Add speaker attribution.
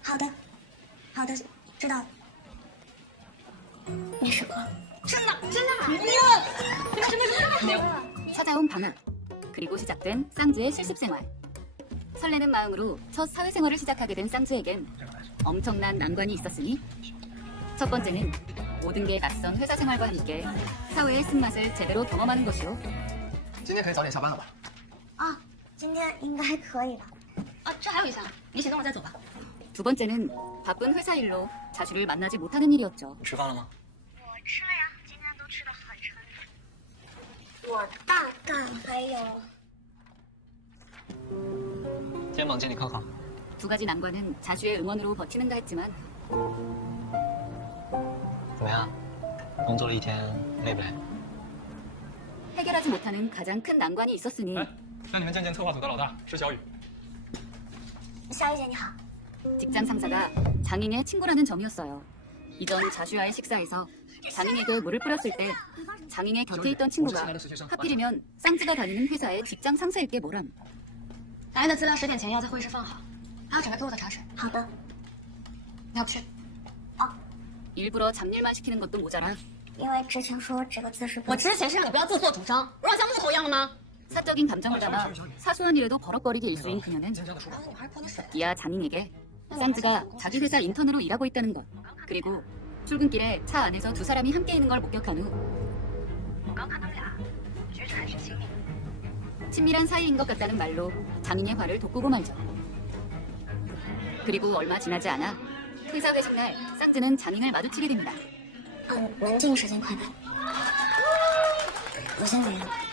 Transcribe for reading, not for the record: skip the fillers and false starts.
Speaker 1: 好的，好的，知道了。没试过。真的
Speaker 2: 찾아온 방학, 그리고 시작된 쌍주의 실습 생활. 설레는 마음으로 첫 사회생활을 시작하게 된 쌍주에겐 엄청난 난관이 있었으니 첫 번째는 모든 게 낯선 회사 생활과 함께 사회의 쓴맛을 제대로 경험하는 것이요.
Speaker 3: 今天可以早点下班了吧？
Speaker 1: 啊，今天应该可以吧？
Speaker 4: 啊，这还有一项，你写等会儿再走吧。
Speaker 2: 두 번째는 바쁜 회사 일로 자주를 만나지 못하는 일이었죠.
Speaker 3: 吃饭了吗？
Speaker 1: 我吃了呀，今天都吃得很撑。我大概还有。
Speaker 3: 肩膀借你靠靠。
Speaker 2: 두 가지 난관은 자주의 응원으로 버티는가 했지만
Speaker 3: 怎么样？工作了一天，累不累？
Speaker 2: 해결하지 못하는 가장 큰 난관이 있었으니
Speaker 5: 那你们建建策划组的老大是小雨。
Speaker 1: 小雨姐你好。
Speaker 2: 직장 상사가 장인의 친구라는 점이었어요. 이전 자주와의 식사에서 장인에게 물을 뿌렸을 때 장인의 곁에 있던 친구가 하필이면 쌍지가 다니는 회사의 직장 상사일게 뭐람.
Speaker 4: 咱们的资料10点前要在会议室放好，还有整个客户的茶水。
Speaker 1: 好的。
Speaker 4: 你要不去？
Speaker 2: 일부러 잡일만 시키는 것도 모자라
Speaker 1: 因为之前说这个姿势不。
Speaker 4: 我之前是让你不要自作主张，不然像木头一样的吗？
Speaker 2: 사적인 감정을 담아 사소한 일에도 버럭거리게 일수인 그녀는
Speaker 4: 女孩泼的水。
Speaker 2: 이하 장인에게 쌍지가 자기 회사 인턴으로 일하고 있다는 것, 그리고 출근길에 차 안에서 두 사람이 함께 있는 걸 목격한 후 친밀한 사이인 것 같다는 말로 장인의 화를 돋구고 말죠. 그리고 얼마 지나지 않아 회사 회식 날 쌍지는 장인을 마주치게 됩니다.
Speaker 1: 门禁时间快到，我先走了。